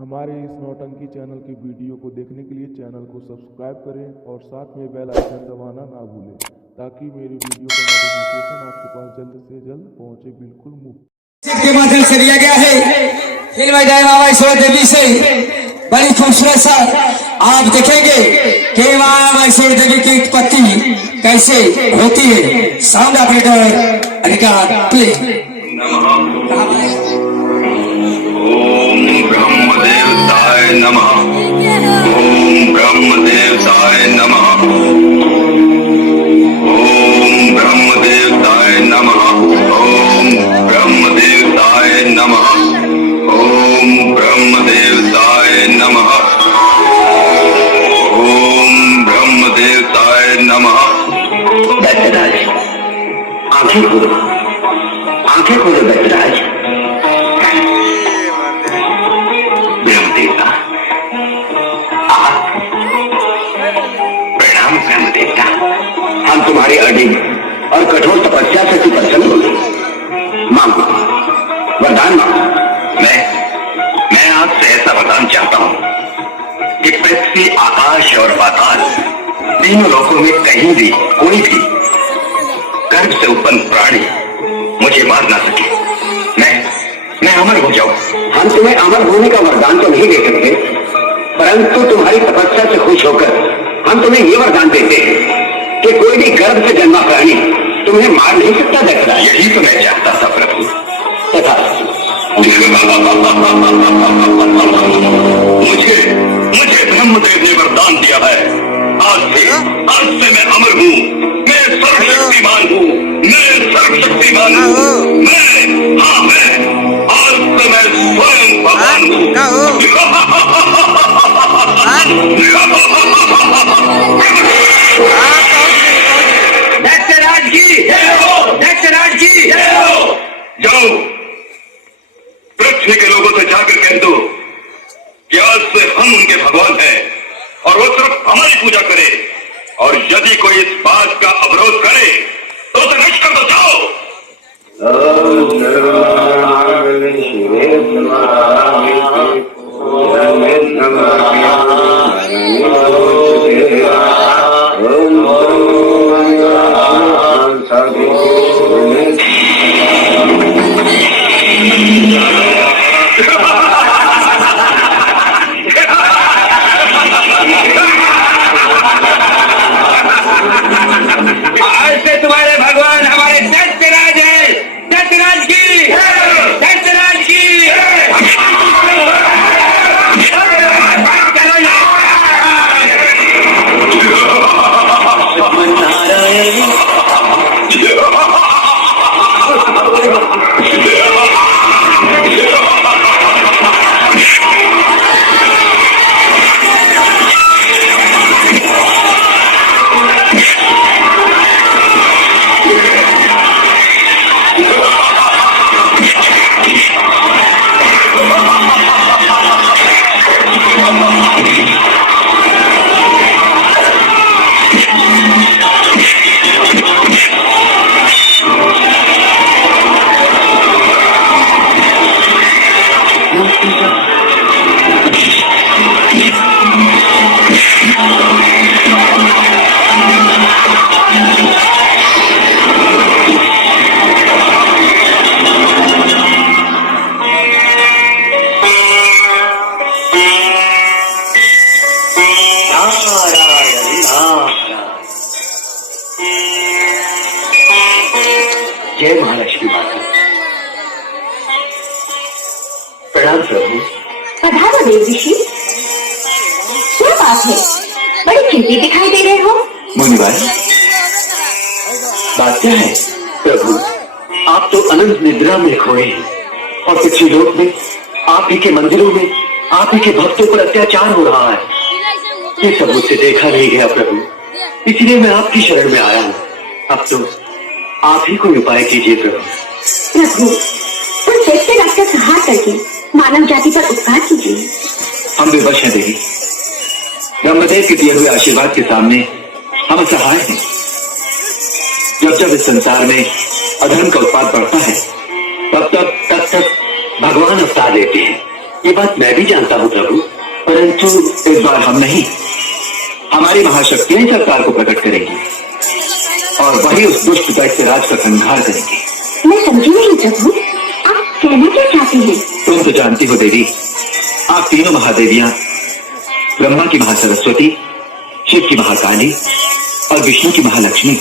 हमारे इस नौटंकी चैनल की वीडियो को देखने के लिए चैनल को सब्सक्राइब करें और साथ में बेल आइकन दबाना ना भूलें ताकि मेरी वीडियो का नोटिफिकेशन आपके पास जल्द से जल्द पहुंचे बिल्कुल मुफ्त के माध्यम से लिया गया है। फिल्म जय मामा ईश्वर देवी से बड़ी खूबसूरत सा आप देखेंगे कि मामा ईश्वर देवी की उत्पत्ति कैसे होती है। साउंड ऑपरेटर अधिकार प्लीज। ओम ब्रह्मदेवताय नमः। ओम ब्रह्मदेवताय नमः। ओम ब्रह्मदेवताय नमः। ओम ब्रह्मदेवताय नमः। ओम ब्रह्मदेवताय नमः। ओम ब्रह्मदेवताय नमः। दैत्यराज आंखें खोलो, आंखें खोलो दैत्यराज। ब्रह्मदेवता प्रणाम ब्रह्मदेवता। हम तुम्हारी अडिग और कठोर तपस्या से प्रसन्न हो। मांगो वरदान मांगो। मैं आपसे ऐसा वरदान चाहता हूं कि पृथ्वी, आकाश और पाताल तीनों लोकों में कहीं भी कोई भी गर्भ से उत्पन्न प्राणी मुझे मार ना सके। मैं अमर हो जाऊं। हम तुम्हें अमर होने का वरदान तो नहीं दे सकते, परंतु तुम्हारी तपस्या से खुश होकर हम तुम्हें ये वरदान देते हैं कि कोई भी गर्भ से जन्मा प्राणी तुम्हें मार नहीं सकता। देखा यही तो मैं चाहता था प्रभु। तथा मुझे ब्रह्मदेव ने वरदान दिया है। आज से मैं अमर हूँ। मैं सर्वशक्तिमान हूँ। मैं सर्वशक्तिमान हूँ। मैं आज से मैं स्वयं भगवान हूँ। दैत्यराज की दैत्यराज की जाओ पृथ्वी के लोगों से जाकर कह दो कि आज से हम उनके भगवान हैं और वो सिर्फ हमारी पूजा करे। और यदि कोई इस बात का अवरोध करे तो उसे नष्ट कर दो। जाओ। आज से तुम्हारे भगवान हमारे दैत्यराज है। दैत्यराज की दैत्यराज की जय महालक्ष्मी माता। प्रणाम प्रभु। पधारो देव ऋषि। क्या बात है, बड़े चिंतित दिखाई दे रहे हो। मुनिवर, बात क्या है? प्रभु, आप तो अनंत निद्रा में खोए और पिछले लोक में आप ही के मंदिरों में आप ही के भक्तों पर अत्याचार हो रहा है। ये सब मुझसे देखा नहीं गया प्रभु, इसलिए मैं आपकी शरण में आया हूँ। अब तो आप ही कोई उपाय कीजिए प्रभु। प्रभु, उन दैत्य राज का संहार करके मानव जाति पर उपकार कीजिए। हम विवश हैं देवी। ब्रह्मदेव के दिए हुए आशीर्वाद के सामने हम असहाय हैं। जब इस संसार में अधर्म का उत्पाद बढ़ता है तब तक भगवान अवतार लेते हैं ये बात मैं भी जानता हूँ प्रभु, परंतु इस बार हम नहीं, हमारी महाशक्तियां सरकार को प्रकट करेंगी और वही उस दुष्ट दैत्यराज का संहार करेंगे। मैं समझी नहीं प्रभु, आप कहना क्या चाहते हैं? तुम तो जानती हो देवी, आप तीनों महादेवियां, ब्रह्मा की महासरस्वती, शिव की महाकाली और विष्णु की महालक्ष्मी,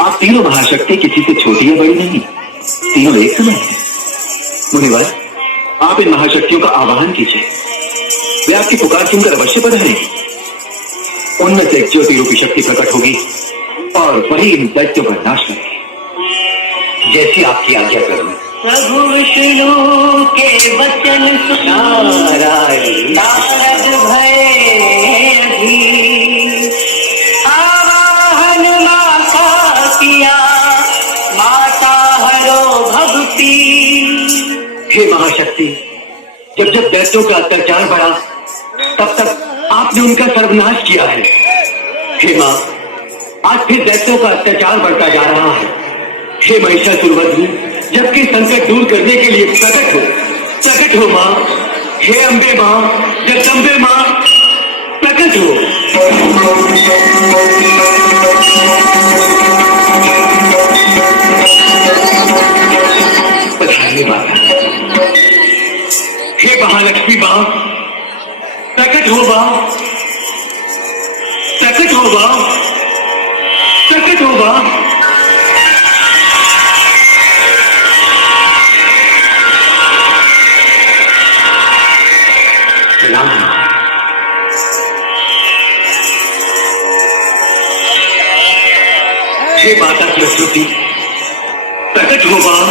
आप तीनों महाशक्ति किसी से छोटी या बड़ी नहीं, तीनों एक समान हैं। मुनिवर, आप इन महाशक्तियों का आवाहन कीजिए, वे आपकी पुकार सुनकर अवश्य पधारेंगी। उनमें से एक ज्योति रूपी शक्ति प्रकट होगी और वही इन दैत्यों का नाश करेगी। जैसी आपकी आज्ञा करूं। प्रभु विष्णु के वचन नारायण नारद भय अधीर, आवाहन माता किया, माता हरो भक्ति। हे महाशक्ति, जब जब दैत्यों का अत्याचार बढ़ा तब तक आपने उनका सर्वनाश किया है। हे मां, आज फिर दैत्यों का अत्याचार बढ़ता जा रहा है। हे महिषासुरवध्नी, जबकि संकट दूर करने के लिए प्रकट हो मां। हे अंबे मां, जगदम्बे मां, प्रकट हो। पधारिए माता। हे महालक्ष्मी मां, प्रकट हो मां, प्रकट हो मां, प्रकट हो मां। हे माता सरस्वती, प्रकट हो मां,